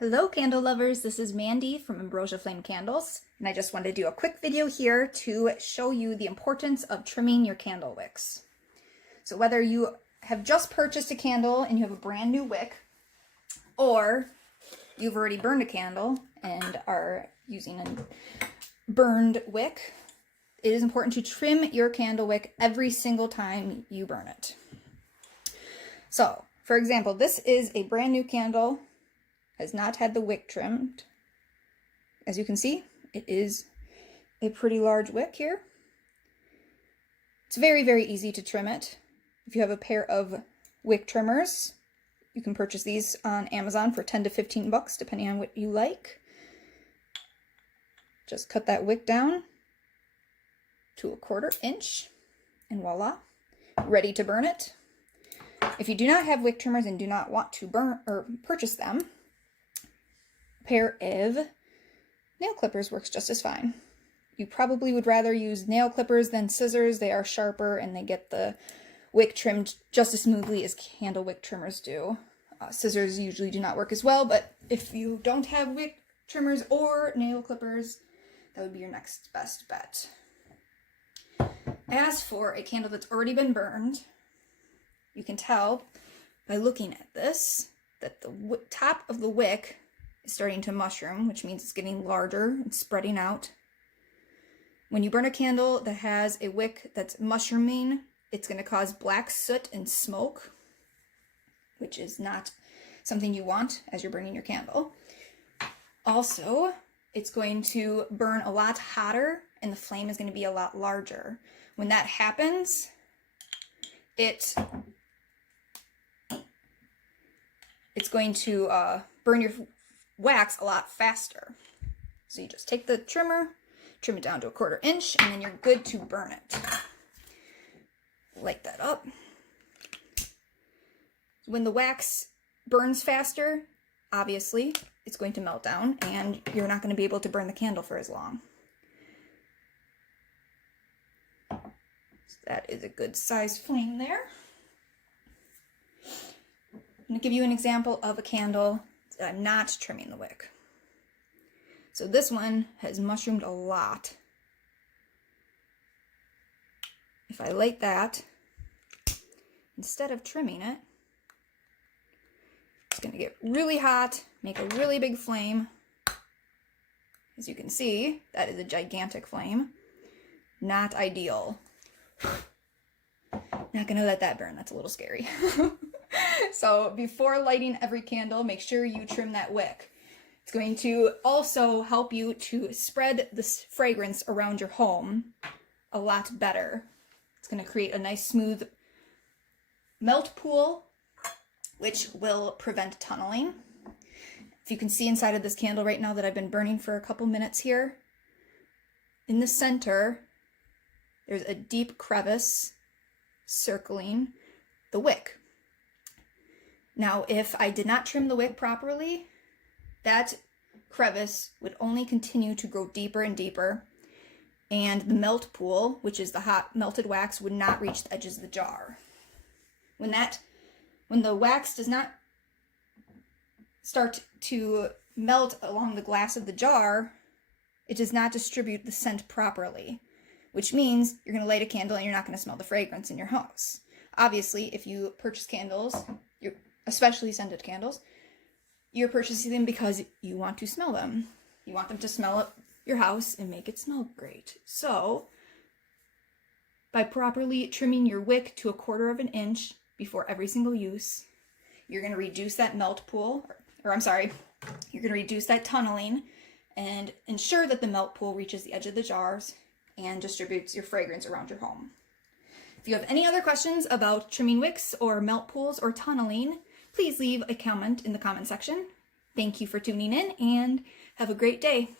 Hello candle lovers, this is Mandy from Ambrosia Flame Candles, and I just wanted to do a quick video here to show you the importance of trimming your candle wicks. So whether you have just purchased a candle and you have a brand new wick, or you've already burned a candle and are using a burned wick, it is important to trim your candle wick every single time you burn it. So, for example, this is a brand new candle. Has not had the wick trimmed. As you can see, it is a pretty large wick here. It's very, very easy to trim it. If you have a pair of wick trimmers, you can purchase these on Amazon for 10 to 15 bucks, depending on what you like. Just cut that wick down to 1/4 inch, and voila, ready to burn it. If you do not have wick trimmers and do not want to burn or purchase them, pair of nail clippers works just as fine. You probably would rather use nail clippers than scissors. They are sharper and they get the wick trimmed just as smoothly as candle wick trimmers do. Scissors usually do not work as well, but if you don't have wick trimmers or nail clippers, that would be your next best bet. As for a candle that's already been burned, you can tell by looking at this that the top of the wick is starting to mushroom, which means it's getting larger and spreading out. When you burn a candle that has a wick that's mushrooming, it's going to cause black soot and smoke, which is not something you want as you're burning your candle. Also, it's going to burn a lot hotter and the flame is going to be a lot larger. When that happens, it's going to burn your wax a lot faster. So you just take the trimmer, trim it down to 1/4 inch, and then you're good to burn it. Light that up. When the wax burns faster, obviously, it's going to melt down and you're not going to be able to burn the candle for as long. So that is a good size flame there. I'm going to give you an example of a candle that I'm not trimming the wick. So this one has mushroomed a lot. If I light that, instead of trimming it, it's going to get really hot, make a really big flame. As you can see, that is a gigantic flame. Not ideal. Not going to let that burn, that's a little scary. So before lighting every candle, make sure you trim that wick. It's going to also help you to spread this fragrance around your home a lot better. It's going to create a nice smooth melt pool, which will prevent tunneling. If you can see inside of this candle right now that I've been burning for a couple minutes here, in the center, there's a deep crevice circling the wick. Now, if I did not trim the wick properly, that crevice would only continue to grow deeper and deeper, and the melt pool, which is the hot melted wax, would not reach the edges of the jar. When the wax does not start to melt along the glass of the jar, it does not distribute the scent properly, which means you're going to light a candle and you're not going to smell the fragrance in your house. Obviously, if you purchase candles, especially scented candles, you're purchasing them because you want to smell them. You want them to smell up your house and make it smell great. So, by properly trimming your wick to 1/4 inch before every single use, you're going to reduce that melt pool, you're going to reduce that tunneling and ensure that the melt pool reaches the edge of the jars and distributes your fragrance around your home. If you have any other questions about trimming wicks or melt pools or tunneling, please leave a comment in the comment section. Thank you for tuning in and have a great day.